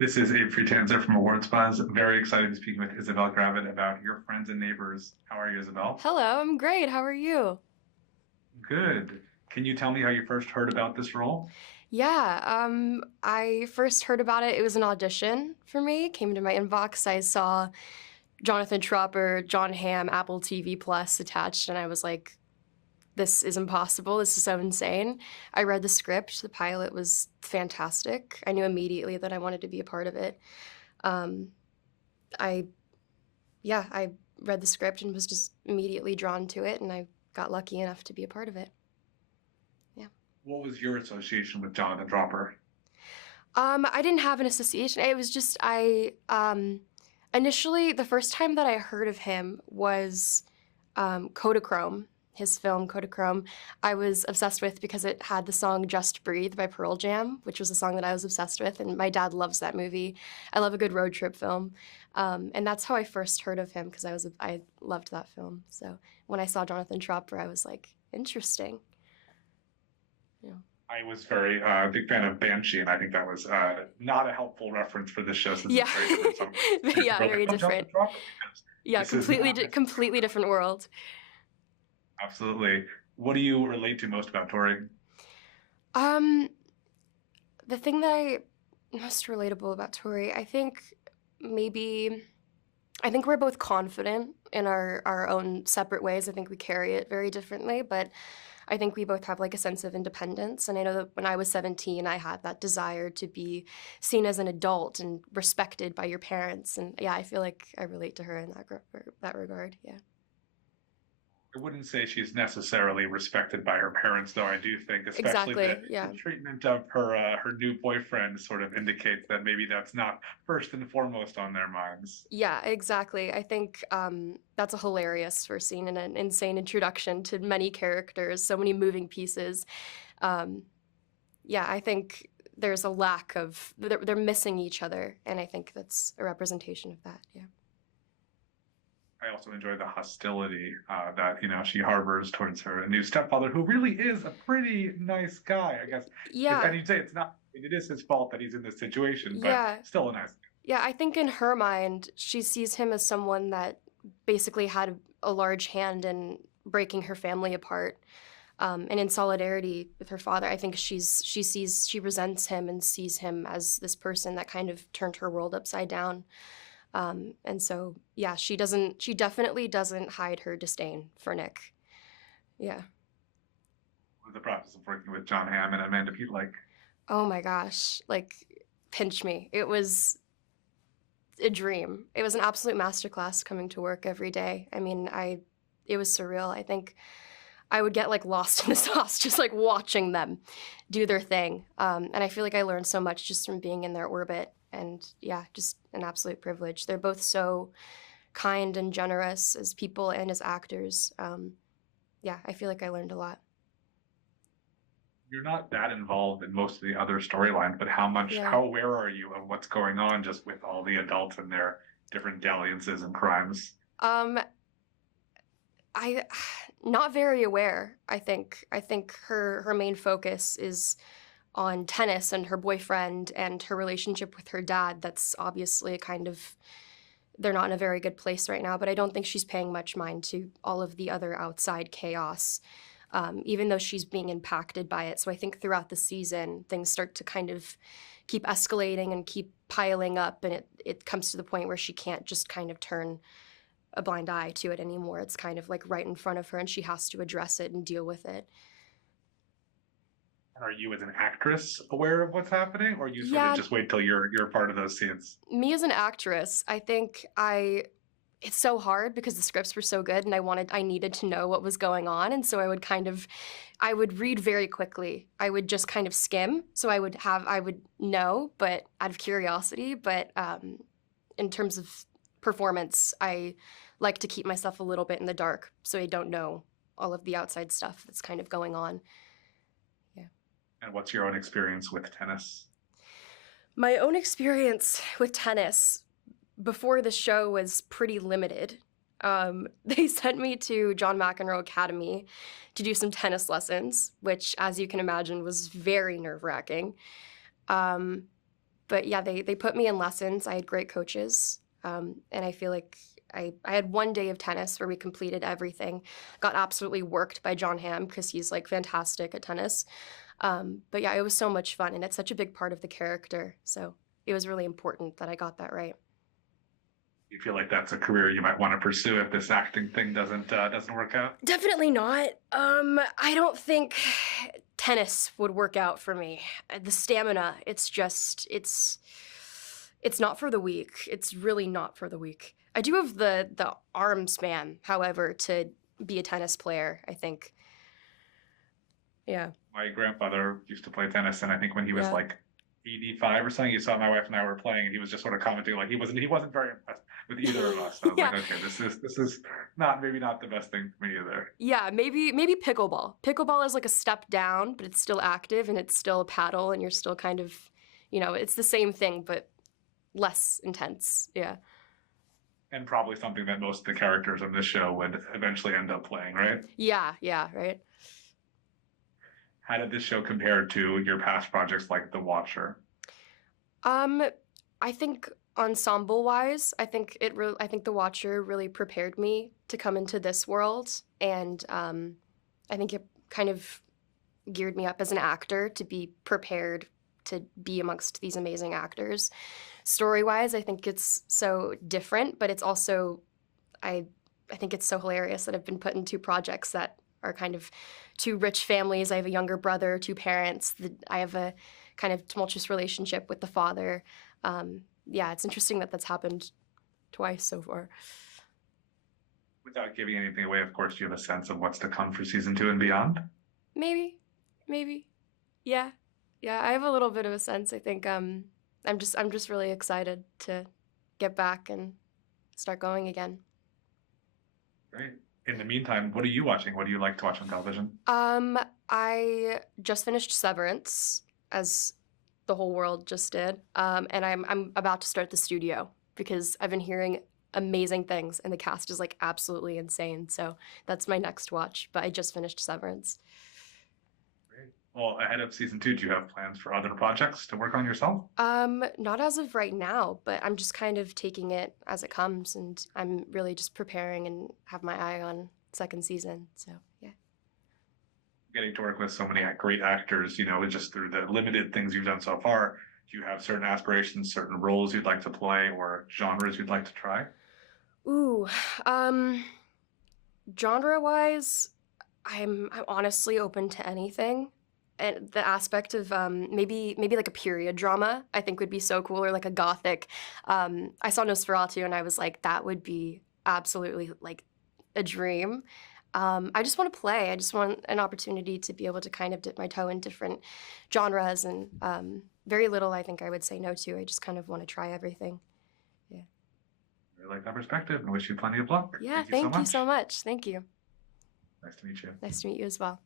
This is Abe Friedtanzer from Awards Buzz. Very excited to be speaking with Isabel Gravitt about Your Friends and Neighbors. How are you, Isabel? Hello, I'm great. How are you? Good. Can you tell me how you first heard about this role? Yeah, I first heard about it. It was an audition for me. It came into my inbox. I saw Jonathan Tropper, John Hamm, Apple TV Plus attached, and I was like, this is impossible. This is so insane. I read the script. The pilot was fantastic. I knew immediately that I wanted to be a part of it. Um, I, yeah, I read the script and was just immediately drawn to it, and I got lucky enough to be a part of it. Yeah. What was your association with Jonathan Dropper? I didn't have an association. It was just initially the first time that I heard of him was Kodachrome, his film Kodachrome. I was obsessed with because it had the song Just Breathe by Pearl Jam, which was a song that I was obsessed with, and my dad loves that movie. I love a good road trip film. And that's how I first heard of him because I loved that film. So when I saw Jonathan Tropper, I was like, interesting. Yeah. I was very big fan of Banshee, and I think that was not a helpful reference for this show since Yeah. it's very different. Some Yeah, people are like, very oh, Jonathan different. Dropper, because Yeah, this is not completely different world. absolutely. What do you relate to most about touring? Um, the thing that I most relatable about Tori, maybe I think we're both confident in our own separate ways. I think we carry it very differently, but I think we both have like a sense of independence. And I know that when I was 17, I had that desire to be seen as an adult and respected by your parents. And yeah, I feel like I relate to her in that regard. Yeah. I wouldn't say she's necessarily respected by her parents, though. I do think, especially Exactly. the Yeah. treatment of her new boyfriend, sort of indicates that maybe that's not first and foremost on their minds. Yeah, exactly. I think that's a hilarious first scene and an insane introduction to many characters, so many moving pieces. Um, yeah, I think there's a lack of they're missing each other, and I think that's a representation of that. Yeah. I also enjoy the hostility that she harbors towards her new stepfather, who really is a pretty nice guy. I guess, and Yeah, you'd say it's not. It is his fault that he's in this situation, but yeah, still a nice. yeah. I think in her mind, she sees him as someone that basically had a large hand in breaking her family apart. And in solidarity with her father, I think she resents him and sees him as this person that kind of turned her world upside down. And so, yeah, she definitely doesn't hide her disdain for Nick. Yeah. The process of working with John Hamm and Amanda Peet, like Oh my gosh, like pinch me. It was a dream. It was an absolute masterclass coming to work every day. I mean, it was surreal. I think I would get like lost in the sauce just like watching them do their thing. And I feel like I learned so much just from being in their orbit. And yeah, just an absolute privilege. They're both so kind and generous as people and as actors. Yeah, I feel like I learned a lot. you're not that involved in most of the other storylines, but Yeah. how aware are you of what's going on just with all the adults and their different dalliances and crimes? Um, I not very aware. I think her main focus is on tennis and her boyfriend and her relationship with her dad. That's obviously kind of they're not in a very good place right now, but I don't think she's paying much mind to all of the other outside chaos, even though she's being impacted by it. So I think throughout the season, things start to kind of keep escalating and keep piling up, and it comes to the point where she can't just kind of turn a blind eye to it anymore. It's kind of like right in front of her, and she has to address it and deal with it. Are you as an actress aware of what's happening, or you sort of Yeah, just wait till you're part of those scenes? me as an actress, I think it's so hard because the scripts were so good and I needed to know what was going on, and so I would read very quickly. I would just kind of skim, so I would know, but out of curiosity, but in terms of performance, I like to keep myself a little bit in the dark so I don't know all of the outside stuff that's kind of going on. Yeah. And what's your own experience with tennis? My own experience with tennis before the show was pretty limited. They sent me to John McEnroe Academy to do some tennis lessons, which, as you can imagine, was very nerve wracking. Um, But yeah, they put me in lessons. I had great coaches. And I feel like I had one day of tennis where we completed everything. Got absolutely worked by John Hamm because he's like fantastic at tennis. But yeah, it was so much fun, and it's such a big part of the character. So it was really important that I got that right. You feel like that's a career you might want to pursue if this acting thing doesn't work out? Definitely not. I don't think tennis would work out for me. The stamina, it's not for the weak. It's really not for the weak. I do have the arm span, however, to be a tennis player, I think. Yeah. My grandfather used to play tennis, and I think when he was Yeah. like 85 or something, he saw my wife and I were playing, and he was just sort of commenting like he wasn't very impressed with either of us. And I was Yeah. like, okay, this is not maybe not the best thing for me either. Yeah, maybe pickleball. Pickleball is like a step down, but it's still active and it's still a paddle and you're still kind of, it's the same thing but less intense. Yeah. And probably something that most of the characters on this show would eventually end up playing, right? Yeah, right. How did this show compare to your past projects like The Watcher? Um, I think ensemble-wise, I think The Watcher really prepared me to come into this world, and I think it kind of geared me up as an actor to be prepared to be amongst these amazing actors. Story-wise, I think it's so different, but it's also I I think it's so hilarious that I've been put in two projects that are kind of two rich families. I have a younger brother, two parents. I have a kind of tumultuous relationship with the father. Yeah, it's interesting that that's happened twice so far. Without giving anything away, of course, you have a sense of what's to come for season 2 and beyond. Maybe, maybe, yeah, yeah. I have a little bit of a sense. I think I'm just really excited to get back and start going again. Great. In the meantime, what are you watching? What do you like to watch on television? I just finished Severance, as the whole world just did, and I'm about to start the studio because I've been hearing amazing things, and the cast is like absolutely insane. So that's my next watch. But I just finished Severance. Great. Well, ahead of season 2, do you have plans for other projects to work on yourself? Not as of right now, but I'm just kind of taking it as it comes, and I'm really just preparing and have my eye on second season. So yeah. Getting to work with so many great actors, just through the limited things you've done so far, do you have certain aspirations, certain roles you'd like to play, or genres you'd like to try? Ooh, genre-wise, I'm honestly open to anything. And the aspect of maybe like a period drama, I think would be so cool, or like a gothic. I saw Nosferatu and I was like, that would be absolutely like a dream. I just want to play. I just want an opportunity to be able to kind of dip my toe in different genres, and very little I think I would say no to. I just kind of want to try everything. Yeah. I like that perspective and wish you plenty of luck. Yeah, Thank you so thank you much. so much. Thank you. Nice to meet you. Nice to meet you as well.